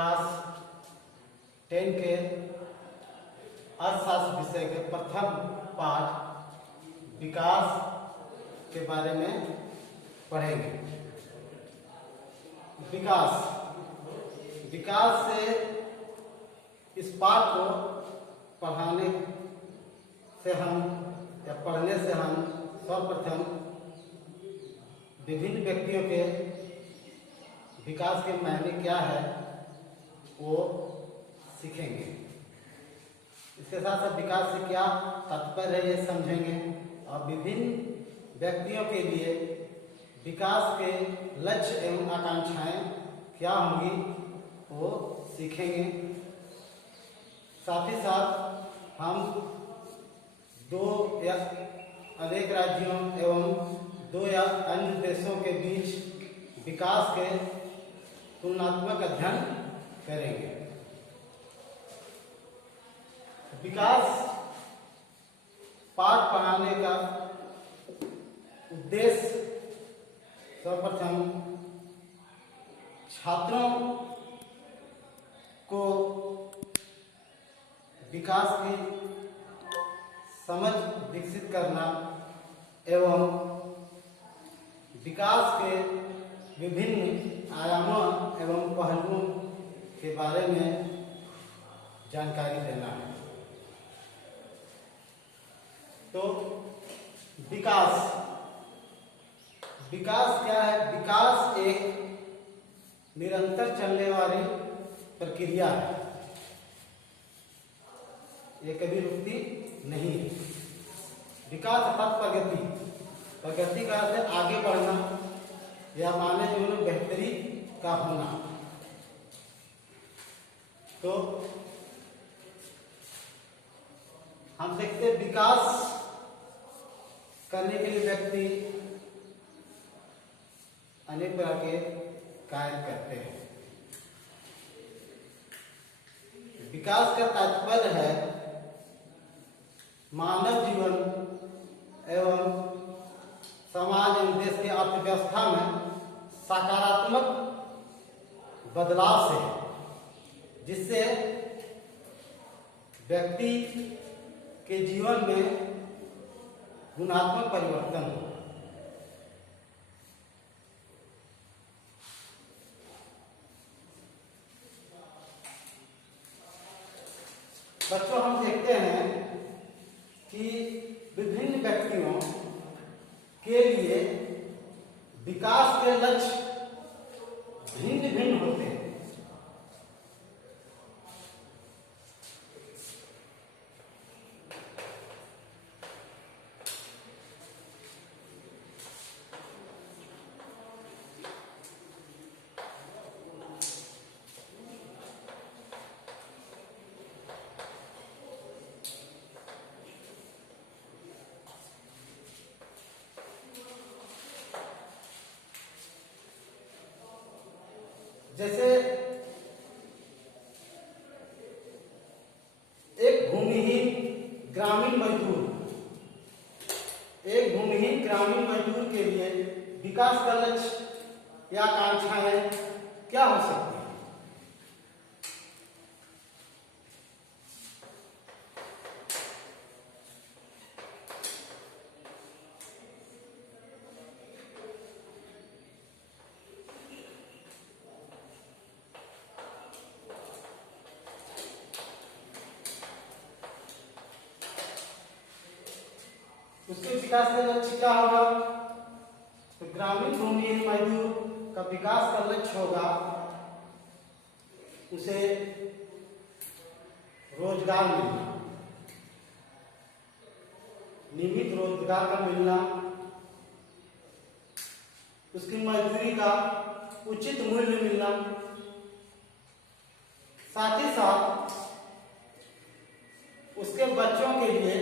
Class 10 के अर्थशास्त्र विषय के प्रथम पाठ विकास के बारे में पढ़ेंगे। विकास से इस पाठ को पढ़ने से हम सर्वप्रथम विभिन्न व्यक्तियों के विकास के मायने क्या है वो सीखेंगे। इसके साथ साथ विकास से क्या तात्पर्य है ये समझेंगे और विभिन्न व्यक्तियों के लिए विकास के लक्ष्य एवं आकांक्षाएं क्या होंगी वो सीखेंगे। साथ ही साथ हम दो या अनेक राज्यों एवं दो या अन्य देशों के बीच विकास के तुलनात्मक अध्ययन करेंगे। विकास पाठ पढ़ाने का उद्देश्य सर्वप्रथम छात्रों को विकास की समझ विकसित करना एवं विकास के विभिन्न आयामों एवं पहलुओं के बारे में जानकारी देना है। तो विकास क्या है? विकास एक निरंतर चलने वाली प्रक्रिया है, ये कभी रुकती नहीं है। विकास अर्थात प्रगति का अर्थ है आगे बढ़ना या मानव जीवन में बेहतरी का होना। तो हम देखते हैं विकास करने के लिए व्यक्ति अनेक प्रकार के कार्य करते हैं। विकास का तात्पर्य है मानव जीवन एवं समाज एवं देश की अर्थव्यवस्था में सकारात्मक बदलाव से, जिससे व्यक्ति के जीवन में गुणात्मक परिवर्तन हो। बच्चों, हम देखते हैं कि विभिन्न व्यक्तियों के लिए विकास के लक्ष्य भिन्न भिन्न होते हैं। जैसे एक भूमिहीन ग्रामीण मजदूर के लिए विकास का लक्ष्य या आकांक्षाएं क्या हो सकती है? उसके विकास का लक्ष्य क्या होगा? तो ग्रामीण भूमिहीन मजदूर का विकास का लक्ष्य होगा उसे रोजगार मिलना, नियमित रोजगार का मिलना, उसकी मजदूरी का उचित मूल्य मिलना, साथ ही साथ उसके बच्चों के लिए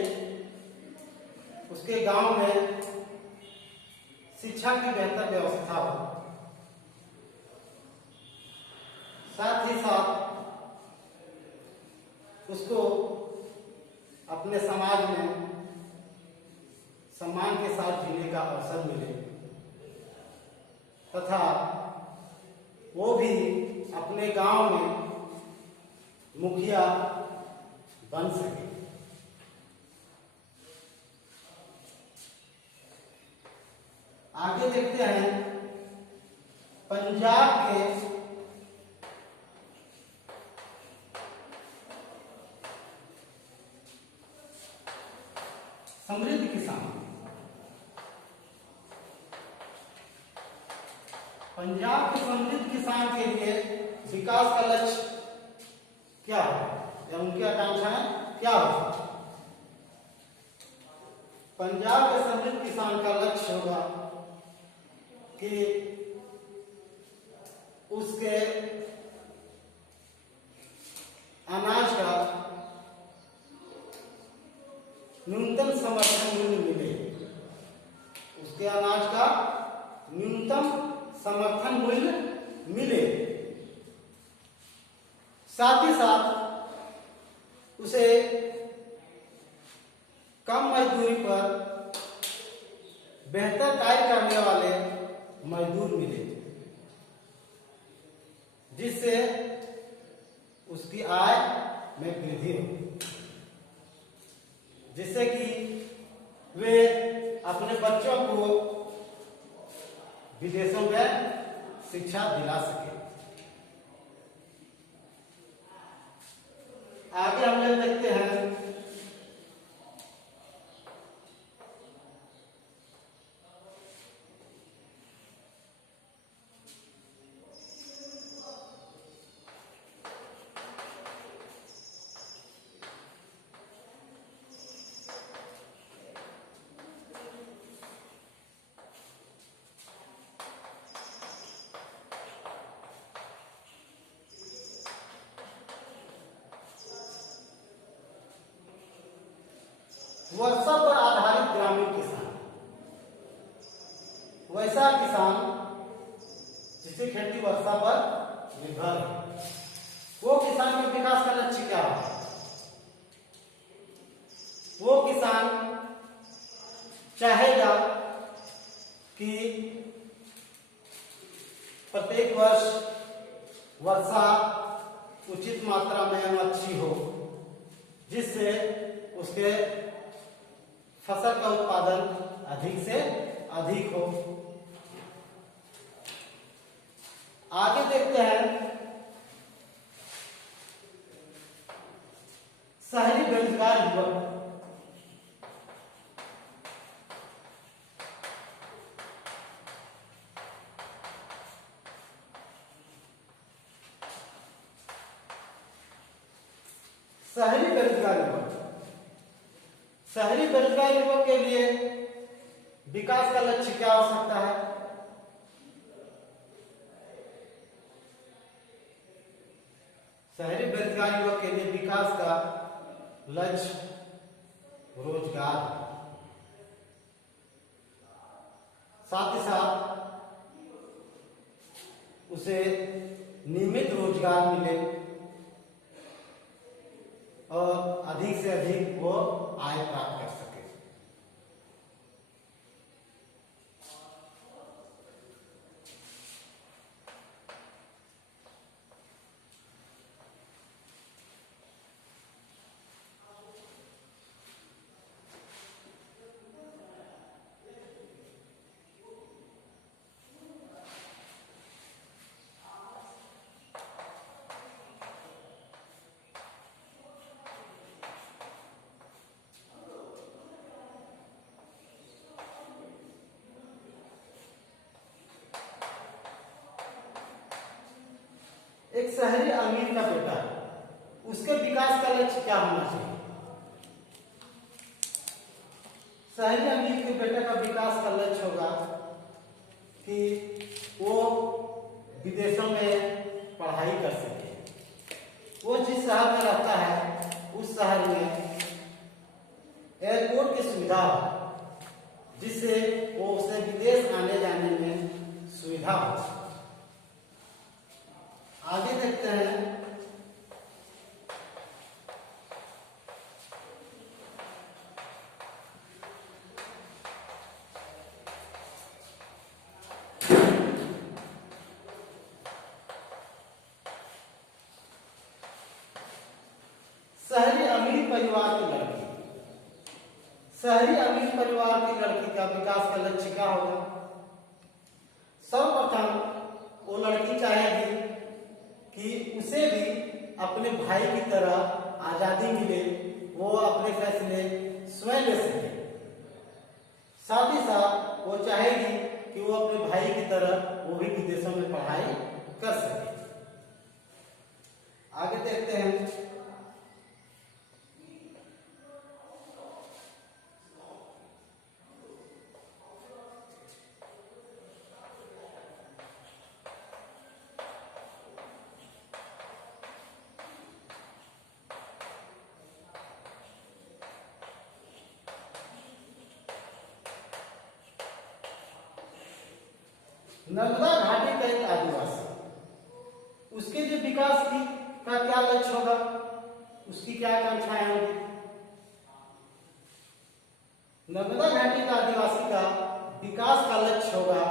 उसके गांव में शिक्षा की बेहतर व्यवस्था हो, साथ ही साथ उसको अपने समाज में सम्मान के साथ जीने का अवसर मिले तथा वो भी अपने गांव में मुखिया बन सके। आगे देखते हैं पंजाब के समृद्ध किसान। पंजाब के समृद्ध किसान के लिए विकास का लक्ष्य क्या है या उनकी आकांक्षाएं क्या होगी? पंजाब के समृद्ध किसान का लक्ष्य होगा कि उसके अनाज का न्यूनतम समर्थन मूल्य मिले, उसके अनाज का न्यूनतम समर्थन मूल्य मिले, साथ ही साथ उसे कम मजदूरी पर बेहतर कार्य करने वाले मजदूर मिले, जिससे उसकी आय में वृद्धि हो, जिससे कि वे अपने बच्चों को विदेशों में शिक्षा दिला सके। आगे हम लोग देखते हैं वर्षा पर आधारित ग्रामीण किसान। वैसा किसान जिसकी खेती वर्षा पर निर्भर है, वो किसान के विकास का लक्ष्य क्या है? वो किसान चाहेगा कि प्रत्येक वर्ष वर्षा उचित मात्रा में अच्छी हो, जिससे उसके फसल का उत्पादन अधिक से अधिक हो। आगे देखते हैं शहरी बेरोजगार युवक। शहरी बेरोजगार युवक, शहरी बेरोजगार युवक के लिए विकास का लक्ष्य क्या हो सकता है? शहरी बेरोजगार युवक के लिए विकास का लक्ष्य रोजगार, साथ ही साथ उसे नियमित रोजगार मिले और अधिक से अधिक वो आय प्राप्त कर सके। एक शहरी अमीर का बेटा, उसके विकास का लक्ष्य क्या होना चाहिए? शहरी अमीर के बेटे का विकास का लक्ष्य होगा कि वो विदेशों में पढ़ाई कर सके। वो जिस शहर में रहता है उस शहर में एयरपोर्ट की सुविधा हो, जिससे वो उसे विदेश आने जाने में सुविधा हो। आगे देखते हैं शहरी अमीर परिवार की लड़की, शहरी अमीर परिवार की लड़की का विकास का लक्ष्य क्या होगा? सर्वप्रथम वो लड़की चाहेगी कि उसे भी अपने भाई की तरह आजादी मिले, वो अपने फैसले स्वयं ले सके। साथ ही साथ वो चाहेगी कि वो अपने भाई की तरह वो भी विदेशों में पढ़ाई कर सके। आगे देखते हैं। नर्मदा घाटी का एक आदिवासी, उसके जो विकास की का क्या लक्ष्य होगा, उसकी क्या आकांक्षाएं होंगी? नर्मदा घाटी का आदिवासी का विकास का लक्ष्य होगा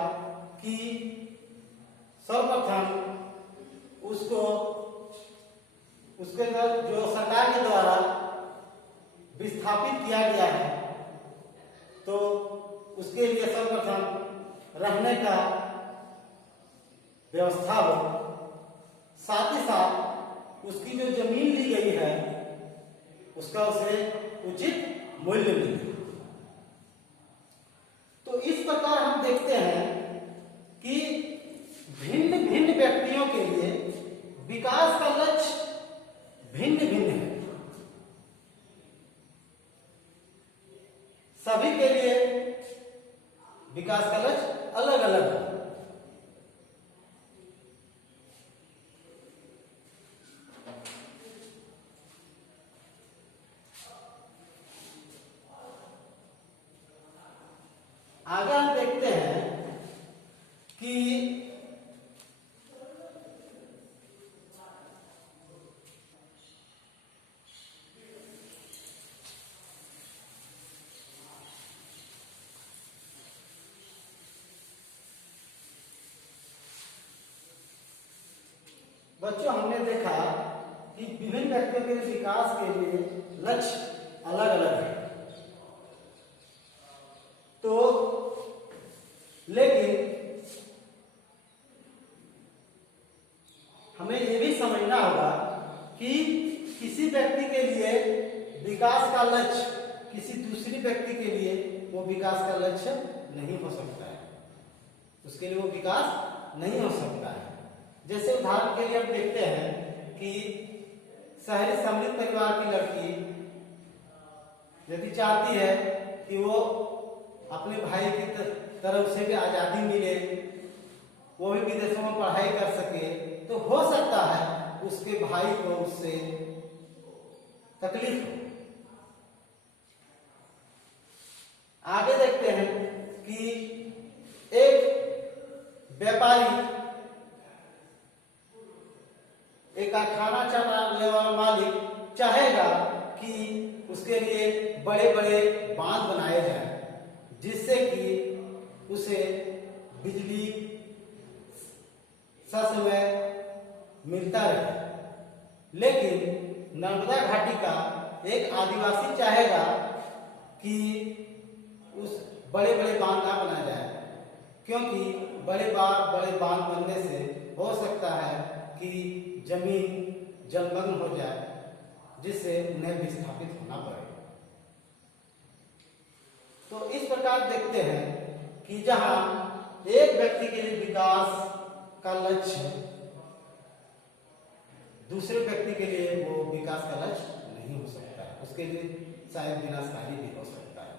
कि सर्वप्रथम उसको उसके जो सरकार के द्वारा विस्थापित किया गया है, तो उसके लिए सर्वप्रथम रहने का व्यवस्था हो। साथ ही साथ उसकी जो जमीन ली गई है उसका उसे उचित मूल्य मिले। तो इस प्रकार हम देखते हैं कि भिन्न भिन्न व्यक्तियों के लिए विकास का लक्ष्य भिन्न भिन्न है। सभी के लिए विकास का लक्ष्य अलग अलग है। आगे हम देखते हैं कि बच्चों, हमने देखा कि विभिन्न व्यक्तियों के विकास के लिए लक्ष्य अलग अलग है। तो लेकिन हमें यह भी समझना होगा कि किसी व्यक्ति के लिए विकास का लक्ष्य किसी दूसरी व्यक्ति के लिए वो विकास का लक्ष्य नहीं हो सकता है, उसके लिए वो विकास नहीं हो सकता है। जैसे उदाहरण के लिए हम देखते हैं कि शहरी समृद्ध परिवार की लड़की यदि चाहती है कि वो अपने भाई की तरफ से भी आजादी मिले, वो भी विदेशों में पढ़ाई कर सके, तो हो सकता है उसके भाई को उससे तकलीफ हो। आगे देखते हैं कि एक व्यापारी, एक कारखाना चलाने वाला मालिक चाहेगा कि उसके लिए बड़े बड़े बांध बनाए जाएं, जिससे कि उसे बिजली ससमय मिलता रहे। लेकिन नर्मदा घाटी का एक आदिवासी चाहेगा कि उस बड़े बड़े बांध ना बनाए जाए, क्योंकि बड़े बांध बनने से हो सकता है कि जमीन जलमग्न हो जाए, जिससे उन्हें विस्थापित होना पड़े। तो इस प्रकार देखते हैं कि जहां एक व्यक्ति के लिए विकास का लक्ष्य दूसरे व्यक्ति के लिए वो विकास का लक्ष्य नहीं हो सकता है, उसके लिए शायद विनाशकारी भी हो सकता है।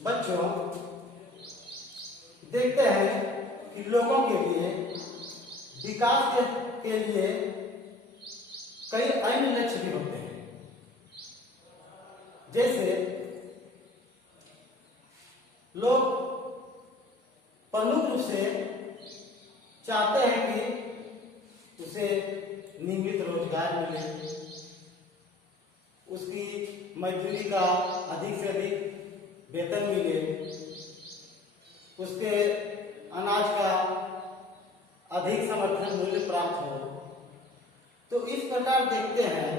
बच्चों, देखते हैं कि लोगों के लिए विकास के लिए कई अन्य लक्ष्य भी होते हैं। जैसे लोग प्रमुख रूप से चाहते हैं कि उसे नियमित रोजगार मिले, उसकी मजदूरी का अधिक से अधिक वेतन मिले, उसके अनाज का अधिक समर्थन मूल्य प्राप्त हो। तो इस प्रकार देखते हैं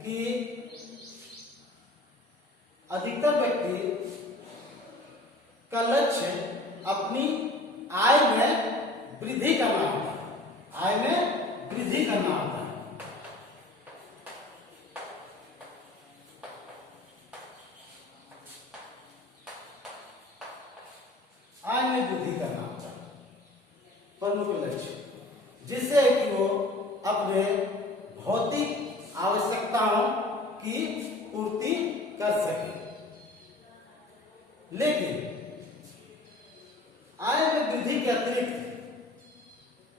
कि अधिकतर व्यक्ति का लक्ष्य अपनी आय में वृद्धि करना होता है, आय में वृद्धि करना होता है। आय में वृद्धि करना होता है प्रमुख लक्ष्य, जिससे कि वो अपने भौतिक आवश्यकताओं की पूर्ति कर सके। लेकिन आय में वृद्धि के अतिरिक्त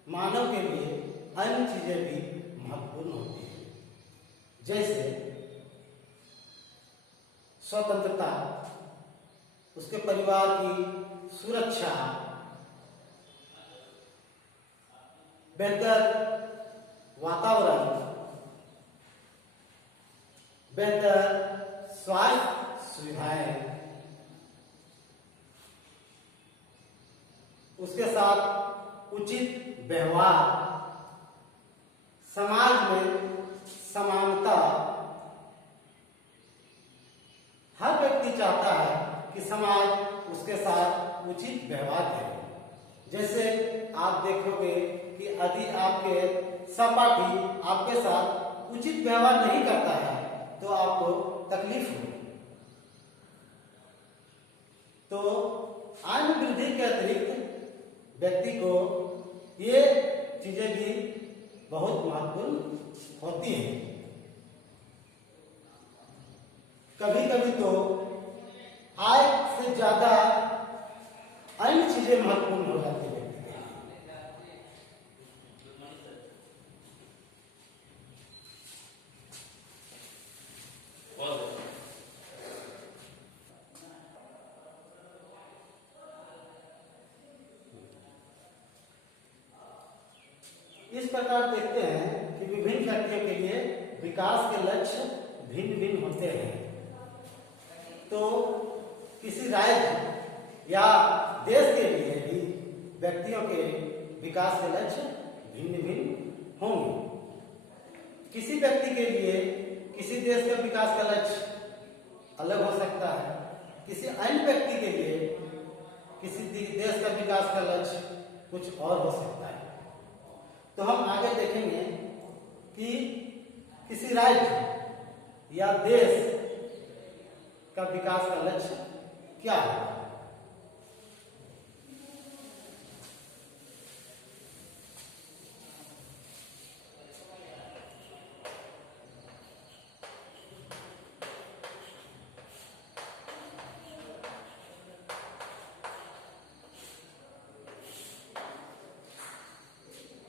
मानव के लिए अन्य चीजें भी महत्वपूर्ण होती हैं, जैसे स्वतंत्रता, उसके परिवार की सुरक्षा, बेहतर वातावरण, बेहतर स्वास्थ्य सुविधाएं, उसके साथ उचित व्यवहार, समाज में समानता। हर व्यक्ति चाहता है कि समाज उसके साथ उचित व्यवहार करे। जैसे आप देखोगे कि यदि आपके सहपाठी आपके साथ उचित व्यवहार नहीं करता है तो आपको तकलीफ होगी। तो आय में वृद्धि के अतिरिक्त व्यक्ति को ये चीजें भी बहुत महत्वपूर्ण होती हैं। कभी कभी तो आय से ज्यादा अन्य चीजें महत्वपूर्ण हो जाती है। इस प्रकार देखते हैं कि विभिन्न व्यक्तियों के लिए विकास के लक्ष्य भिन्न भिन्न होते हैं। तो किसी राज्य या देश के लिए भी व्यक्तियों के विकास के लक्ष्य भिन्न भिन्न होंगे। किसी व्यक्ति के लिए किसी देश का विकास का लक्ष्य अलग हो सकता है, किसी अन्य व्यक्ति के लिए किसी देश का विकास का लक्ष्य कुछ और हो सकता है। तो हम आगे देखेंगे कि किसी राज्य या देश का विकास का लक्ष्य क्या है।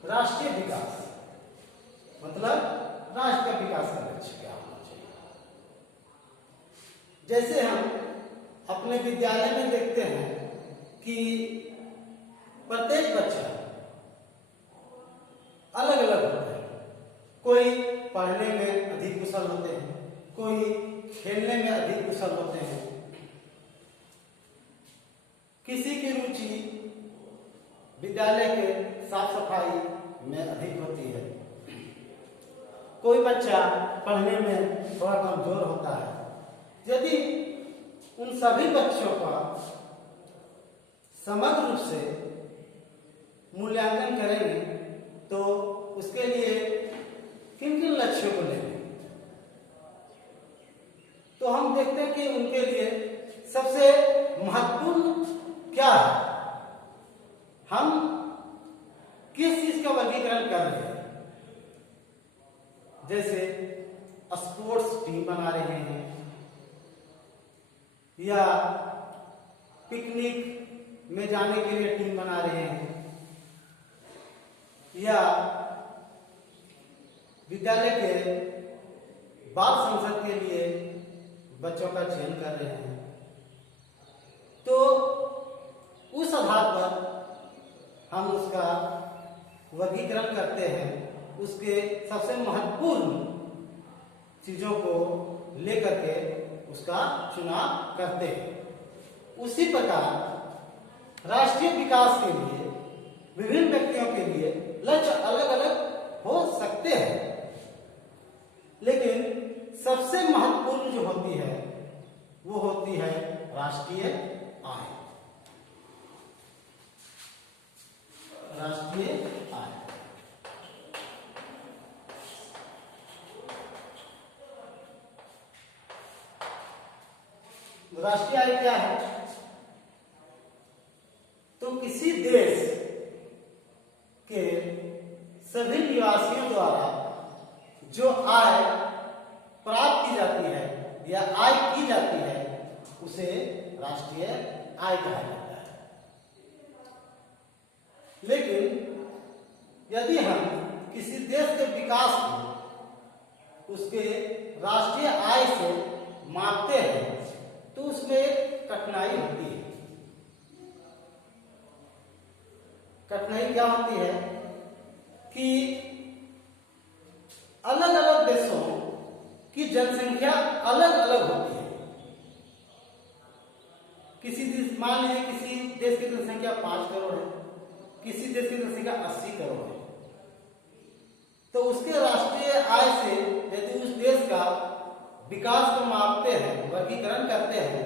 राष्ट्रीय विकास मतलब राष्ट्र का विकास का लक्ष्य क्या होना चाहिए। जैसे हम अपने विद्यालय में देखते हैं कि प्रत्येक बच्चा अलग अलग होता है। कोई पढ़ने में अधिक कुशल होते हैं, कोई खेलने में अधिक कुशल होते हैं, किसी की रुचि विद्यालय के साफ सफाई में अधिक होती है, कोई बच्चा पढ़ने में थोड़ा कमजोर होता है। यदि उन सभी बच्चों का समग्र रूप से मूल्यांकन करेंगे तो उसके लिए किन किन लक्ष्यों को लेंगे, तो हम देखते हैं कि उनके लिए सबसे महत्वपूर्ण क्या है। हम किस चीज का वर्गीकरण कर रहे हैं। जैसे स्पोर्ट्स टीम बना रहे हैं या पिकनिक में जाने के लिए टीम बना रहे हैं विद्यालय के बाल संसद के लिए बच्चों का चयन कर रहे हैं, तो उस आधार पर हम उसका वर्गीकरण करते हैं, उसके सबसे महत्वपूर्ण चीजों को लेकर के उसका चुनाव करते हैं। उसी प्रकार राष्ट्रीय विकास के लिए विभिन्न व्यक्तियों के लिए लक्ष्य अलग अलग हो सकते हैं, लेकिन सबसे महत्वपूर्ण जो होती है वो होती है राष्ट्रीय आय। राष्ट्रीय आय राष्ट्रीय आय क्या है? तो किसी देश के सभी निवासियों द्वारा जो आय प्राप्त की जाती है या आय की जाती है उसे राष्ट्रीय आय कहा जाता है। लेकिन यदि हम किसी देश के विकास को उसके राष्ट्रीय आय से मापते हैं तो उसमें एक कठिनाई होती है। कठिनाई क्या होती है कि अलग अलग देशों की जनसंख्या अलग अलग होती है। किसी देश, मान लीजिए किसी देश की जनसंख्या 5 करोड़ है, किसी देश की जनसंख्या 80 करोड़ है, तो उसके राष्ट्रीय आय से यदि उस देश का विकास को मापते हैं, वर्गीकरण करते हैं,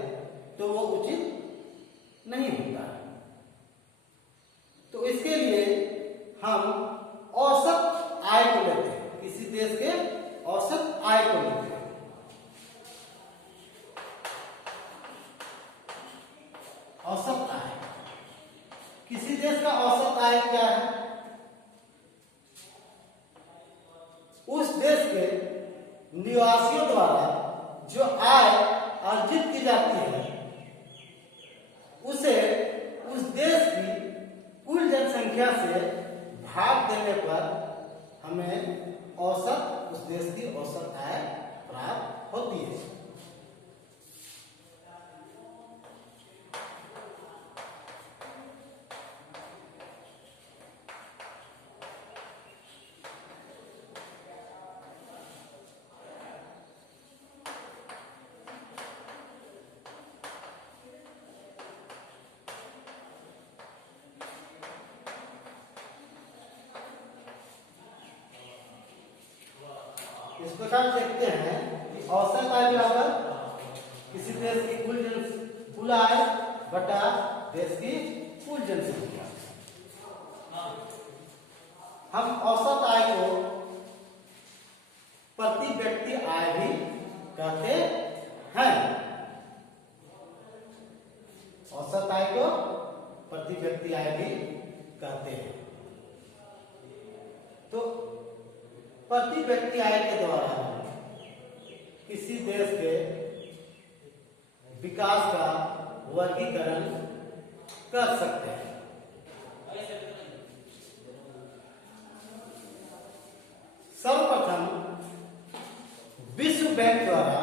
तो वो उचित नहीं होता है। तो इसके लिए हम औसत आय को लेते हैं, किसी देश के औसत आय को लेते हैं। औसत आय, किसी देश का औसत आय क्या है? उस देश के निवासियों द्वारा जो आय अर्जित की जाती है उसे उस देश की कुल जनसंख्या से भाग देने पर हमें औसत, उस देश की औसत आय प्राप्त होती है। इस प्रकार देखते हैं कि औसत आय बराबर किसी देश की कुल आय बटा देश की कुल जनसंख्या। हम औसत आय को प्रति व्यक्ति आय भी कहते हैं। औसत आय को प्रति व्यक्ति आय भी कहते हैं। तो प्रति व्यक्ति आय के द्वारा किसी देश के विकास का वर्गीकरण कर सकते हैं। सर्वप्रथम विश्व बैंक द्वारा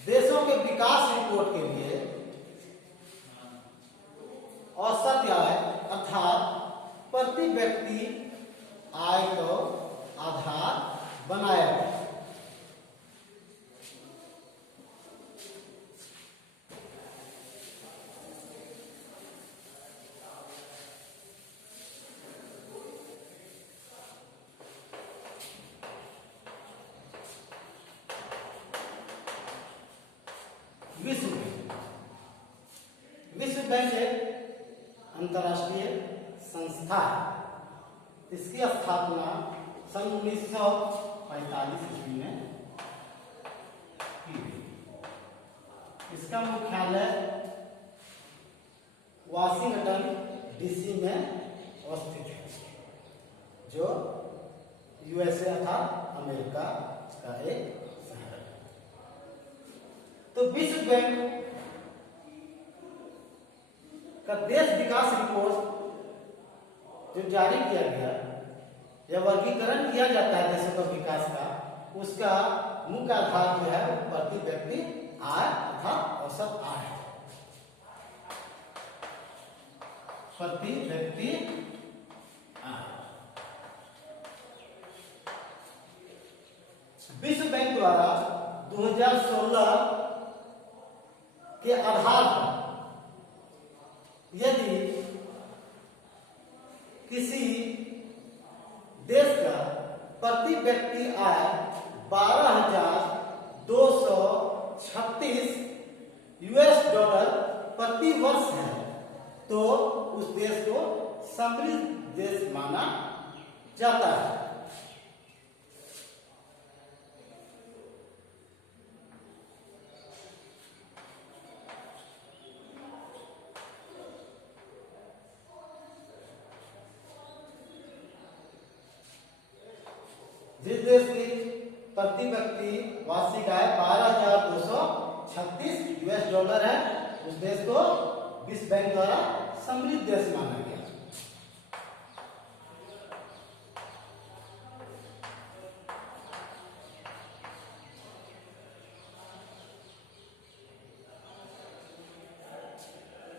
देशों के विकास रिपोर्ट के लिए औसत आय अर्थात प्रति व्यक्ति आय को आधार बनाया गया। विश्व बैंक एक अंतर्राष्ट्रीय संस्था है। इसकी स्थापना सन 1945 ईस्वी में की गई। इसका मुख्यालय वाशिंगटन डीसी में अवस्थित है, जो यूएसए अर्थात अमेरिका का एक शहर है। तो विश्व बैंक का देश विकास रिपोर्ट जो जारी किया गया या वर्गीकरण किया जाता है देशों का विकास का, उसका मुख्य आधार जो है वो प्रति व्यक्ति आय तथा औसत आय है। प्रति व्यक्ति आय। विश्व बैंक द्वारा 2016 के आधार पर यदि किसी देश का प्रति व्यक्ति आय 12,236 यूएस डॉलर प्रति वर्ष है तो उस देश को समृद्ध देश माना जाता है। जिस देश की प्रति व्यक्ति वार्षिक आय 12,236 यूएस डॉलर है उस देश को विश्व बैंक द्वारा समृद्ध देश माना गया।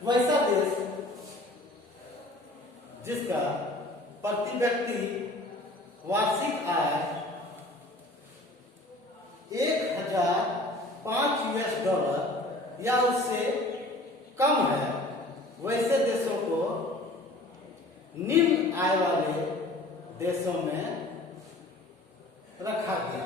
वैसा देश जिसका प्रति व्यक्ति वार्षिक आय 1,005 यूएस डॉलर या उससे कम है, वैसे देशों को निम्न आय वाले देशों में रखा गया।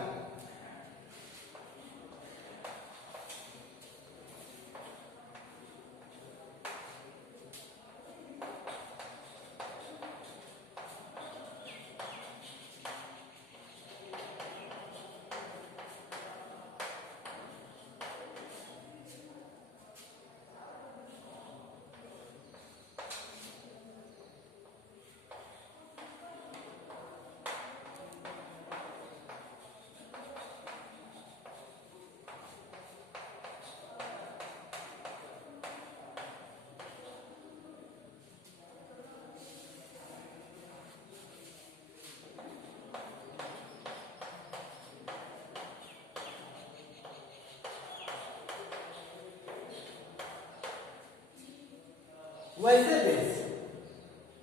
वैसे देश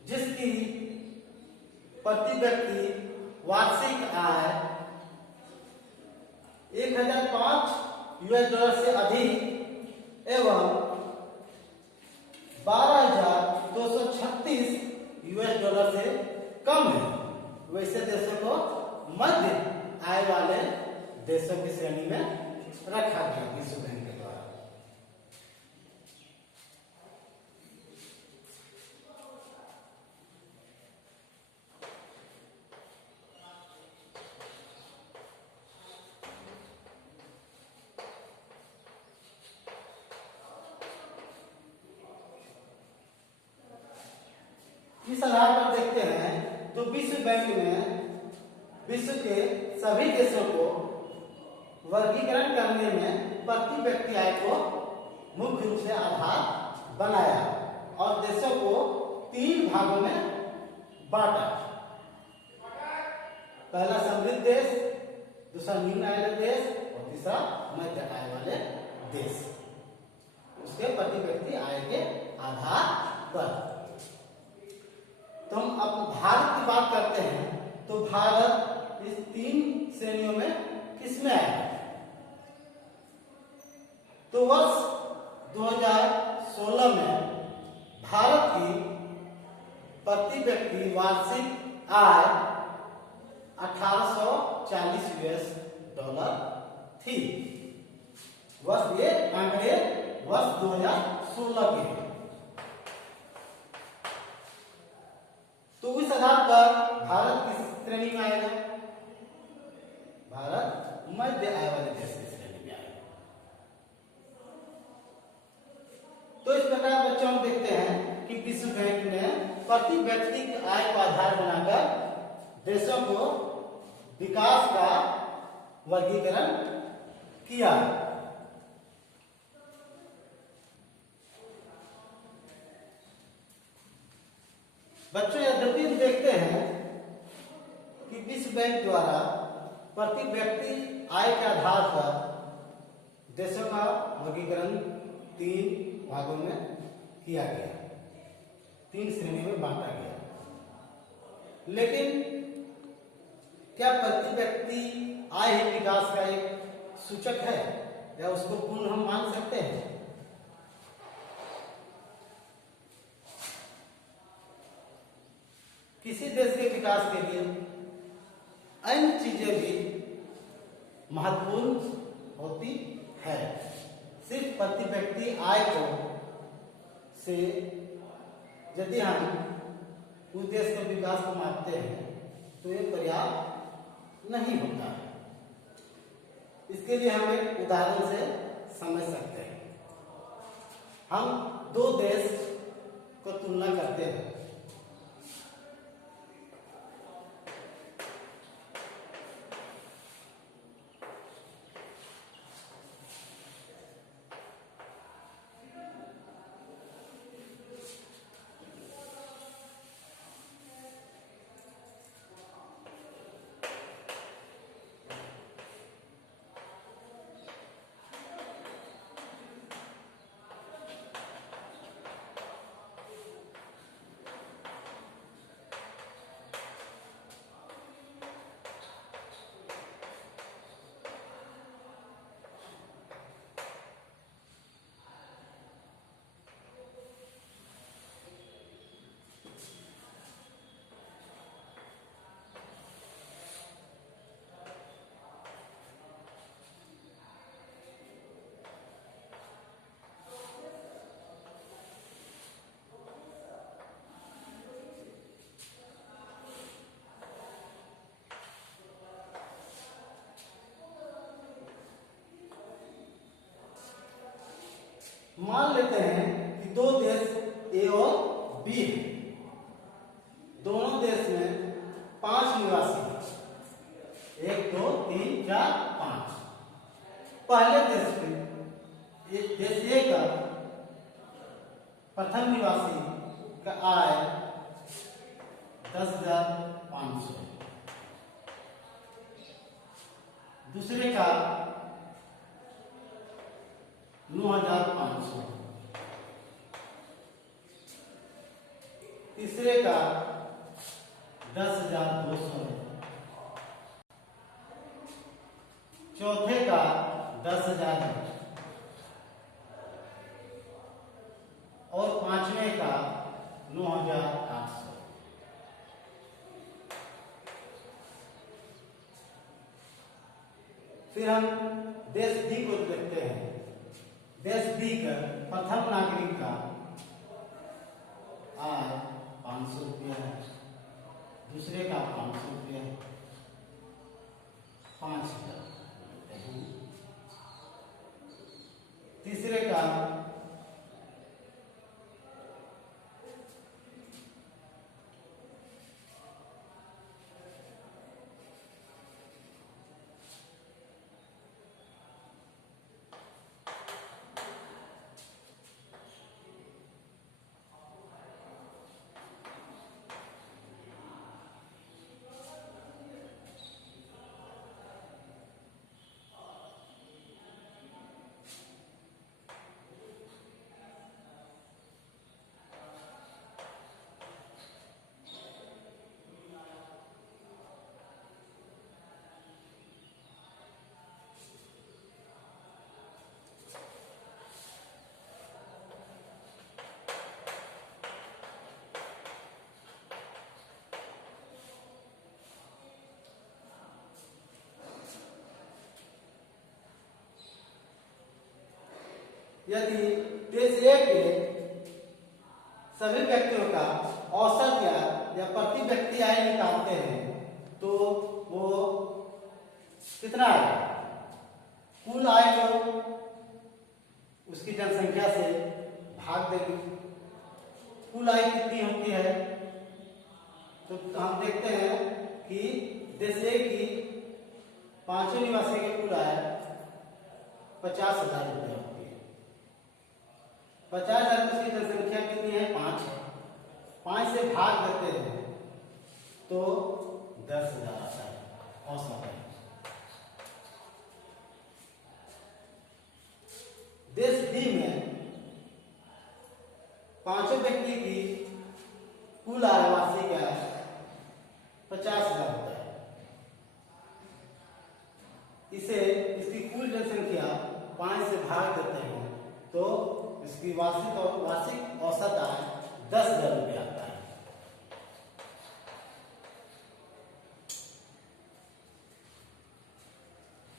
जिसकी प्रति व्यक्ति वार्षिक आय 1,005 यूएस डॉलर से अधिक एवं 12,236 यूएस डॉलर से कम है, वैसे देशों को मध्य आय वाले देशों की श्रेणी में रखा गया विश्व बैंक के द्वारा। इस आधार पर देखते हैं तो विश्व बैंक ने विश्व के सभी देशों को वर्गीकरण करने में प्रति व्यक्ति आय को मुख्य रूप से आधार बनाया और देशों को 3 भागों में बांटा। पहला समृद्ध देश, दूसरा निम्न आय वाले देश और तीसरा मध्य आय वाले देश, उसके प्रति व्यक्ति आय के आधार पर। तो हम अब भारत की बात करते हैं तो भारत इस 3 श्रेणियों में किसमें आया? तो वर्ष 2016 में भारत की प्रति व्यक्ति वार्षिक आय 1840 यूएस डॉलर थी। ये आंकड़े वर्ष 2016 के हैं। तो इस आधार पर भारत किस श्रेणी में आएगा? भारत मध्य आय वाले देश की श्रेणी में आएगा। तो इस प्रकार बच्चों हम देखते हैं कि विश्व बैंक ने प्रति व्यक्ति की आय को आधार बनाकर देशों को विकास का वर्गीकरण किया। बच्चों यद्यपि हम देखते हैं विश्व बैंक द्वारा प्रति व्यक्ति आय के आधार पर देशों का वर्गीकरण 3 भागों में किया गया, 3 श्रेणियों में बांटा गया। लेकिन क्या प्रति व्यक्ति आय ही विकास का एक सूचक है या उसको पूर्ण हम मान सकते हैं? किसी देश के विकास के लिए अन्य चीजें भी महत्वपूर्ण होती है। सिर्फ प्रति व्यक्ति आय को से यदि हम उस देश के विकास को मापते हैं तो ये पर्याप्त नहीं होता है। इसके लिए हम एक उदाहरण से समझ सकते हैं। हम 2 देश को तुलना करते हैं। मान लेते हैं कि 2 देश ए और बी हैं। दोनों देश में 5 निवासी हैं, 1 2 3 4 5। पहले देश में देश ए का प्रथम निवासी का आय 10,500, दूसरे का 9,500, तीसरे का 10,200, चौथे का 10,000 और पांचवें का 9,800। फिर हम देश बी को देखते हैं। देश बी का प्रथम नागरिक का आय 500 रुपया है, दूसरे का 500 रुपया है, 5,000, तीसरे का यदि देश ए के सभी व्यक्तियों का औसत या प्रति व्यक्ति आय निकालते हैं तो वो कितना आएगा? कुल आय को उसकी जनसंख्या से भाग देंगे। कुल आय कितनी होती है? तो हम देखते हैं कि देश ए की 5 निवासी की कुल आय 50,000 रुपया होती है। 50,000 की जनसंख्या कितनी है? 5 है। 5 से भाग देते हैं तो 10,000 आता है औसत है। देश बी में पांचों व्यक्ति की कुल आय वार्षिक आय 50,000 होता है। इसे इसकी कुल जनसंख्या 5 से भाग देते हैं तो इसकी वार्षिक औसत आय 10,000 रुपये आता है।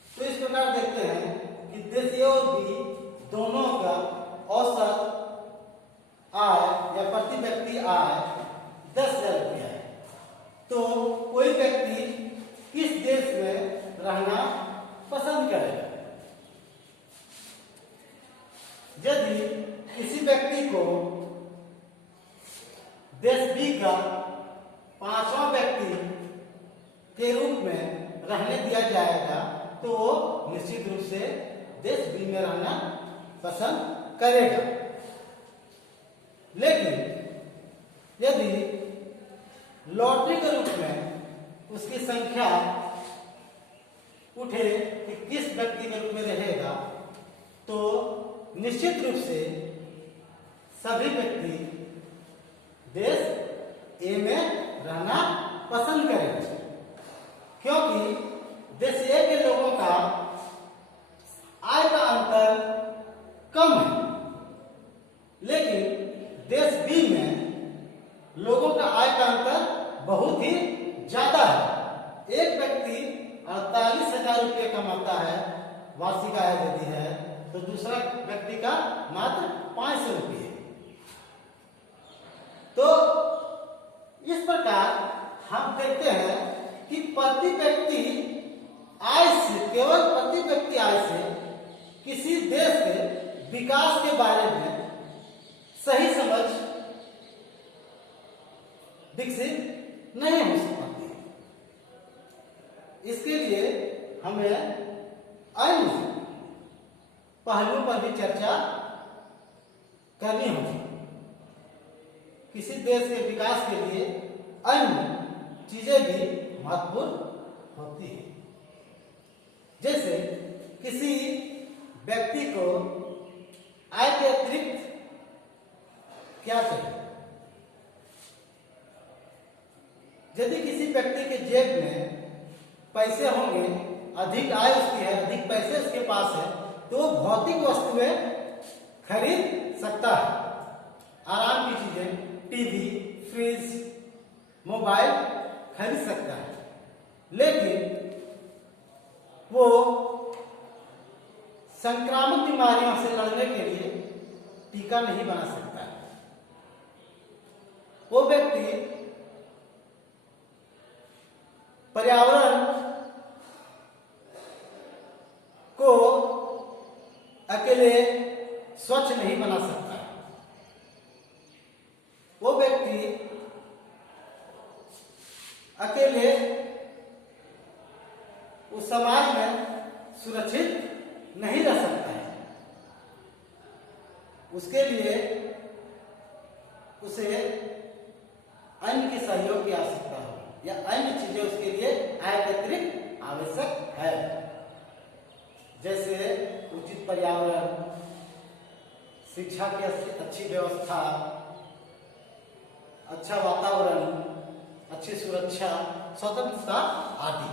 तो इस प्रकार देखते हैं कि देश ए और बी दोनों का औसत आय या प्रति व्यक्ति आय 10,000 रुपया है। तो कोई व्यक्ति किस देश में रहना पसंद करेगा? यदि किसी व्यक्ति को देश बी का पांचवा व्यक्ति के रूप में रहने दिया जाएगा तो वो निश्चित रूप से देश बी में रहना पसंद करेगा। लेकिन यदि लॉटरी के रूप में उसकी संख्या उठे कि किस व्यक्ति के रूप में रहेगा तो निश्चित रूप से सभी व्यक्ति देश ए में रहना पसंद करेंगे, क्योंकि देश ए के लोगों का आय का अंतर कम है, लेकिन देश बी में लोगों का आय का अंतर बहुत ही ज्यादा है। एक व्यक्ति 48,000 रुपये कमाता है वार्षिक आय यदि है तो दूसरा व्यक्ति का मात्र 500 रुपये। तो इस प्रकार हम देखते हैं कि प्रति व्यक्ति आय से, केवल प्रति व्यक्ति आय से किसी देश के विकास के बारे में सही समझ विकसित नहीं हो सकती। इसके लिए हमें अन्य पहलुओं पर भी चर्चा करनी होगी। किसी देश के विकास के लिए अन्य चीजें भी महत्वपूर्ण होती है। जैसे किसी व्यक्ति को आय के अतिरिक्त क्या चाहिए? यदि किसी व्यक्ति के जेब में पैसे होंगे, अधिक आय उसकी है, अधिक पैसे उसके पास है, तो वो भौतिक वस्तुएं खरीद सकता है। आराम की चीजें, टीवी, फ्रिज, मोबाइल खरीद सकता है। लेकिन वो संक्रामक बीमारियों से लड़ने के लिए टीका नहीं बना सकता है। वो व्यक्ति पर्यावरण को अकेले स्वच्छ नहीं बना सकता है। वो व्यक्ति अकेले उस समाज में सुरक्षित नहीं रह सकता है। उसके लिए उसे अन्य के सहयोग की आवश्यकता होगी या अन्य चीजें उसके लिए आय के अतिरिक्त आवश्यक है, जैसे उचित पर्यावरण, शिक्षा की अच्छी व्यवस्था, अच्छा वातावरण, अच्छी सुरक्षा, स्वतंत्रता आदि।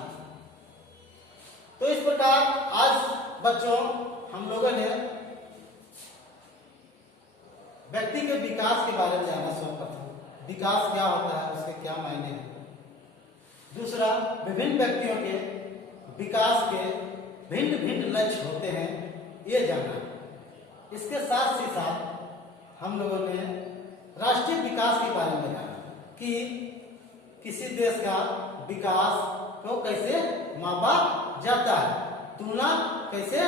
तो इस प्रकार आज बच्चों हम लोगों ने व्यक्ति के विकास के बारे में जाना। सर्वप्रथम विकास क्या होता है, उसके क्या मायने हैं। दूसरा, विभिन्न व्यक्तियों के विकास के भिन्न भिन्न लक्ष्य होते हैं, ये जाना। इसके साथ ही साथ हम लोगों ने राष्ट्रीय विकास के बारे में जाना कि किसी देश का विकास को कैसे मापा जाता है, तुलना कैसे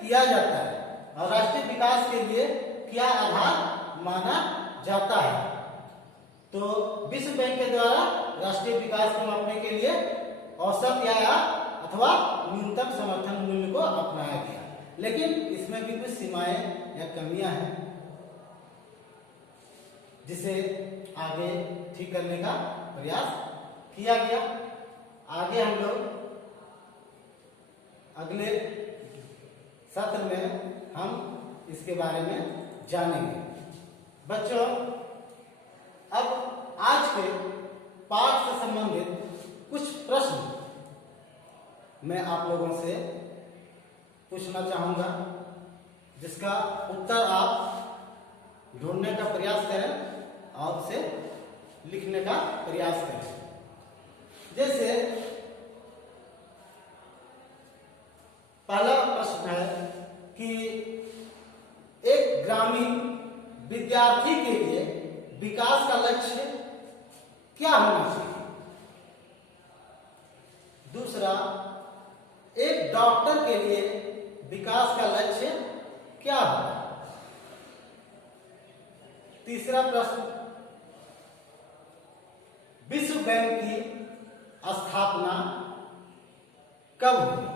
किया जाता है और राष्ट्रीय विकास के लिए क्या आधार माना जाता है। तो विश्व बैंक के द्वारा राष्ट्रीय विकास को मापने के लिए औसत या अथवा न्यूनतम समर्थन मूल्य को अपनाया गया, लेकिन इसमें भी कुछ सीमाएं या कमियां हैं जिसे आगे ठीक करने का प्रयास किया गया। आगे हम लोग अगले सत्र में हम इसके बारे में जानेंगे। बच्चों, अब आज के पाठ से संबंधित कुछ प्रश्न मैं आप लोगों से पूछना चाहूंगा, जिसका उत्तर आप ढूंढने का प्रयास करें और उसे लिखने का प्रयास करें। जैसे पहला प्रश्न है कि एक ग्रामीण विद्यार्थी के लिए विकास का लक्ष्य क्या होना चाहिए। दूसरा, एक डॉक्टर के लिए विकास का लक्ष्य क्या होगा। तीसरा प्रश्न, विश्व बैंक की स्थापना कब हुई।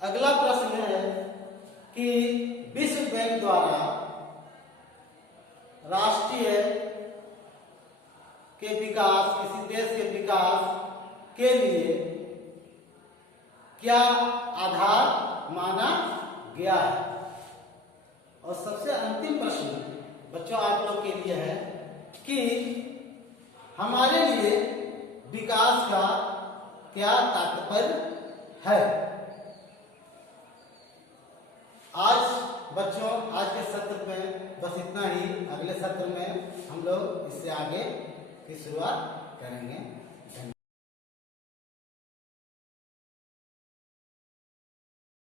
अगला प्रश्न है कि विश्व बैंक द्वारा राष्ट्रीय के विकास, किसी देश के विकास के लिए क्या आधार माना गया है। और सबसे अंतिम प्रश्न बच्चों आप लोग के लिए है कि हमारे लिए विकास का क्या तात्पर्य है। आज बच्चों, आज के सत्र में बस इतना ही। अगले सत्र में हम लोग इससे आगे की शुरुआत करेंगे।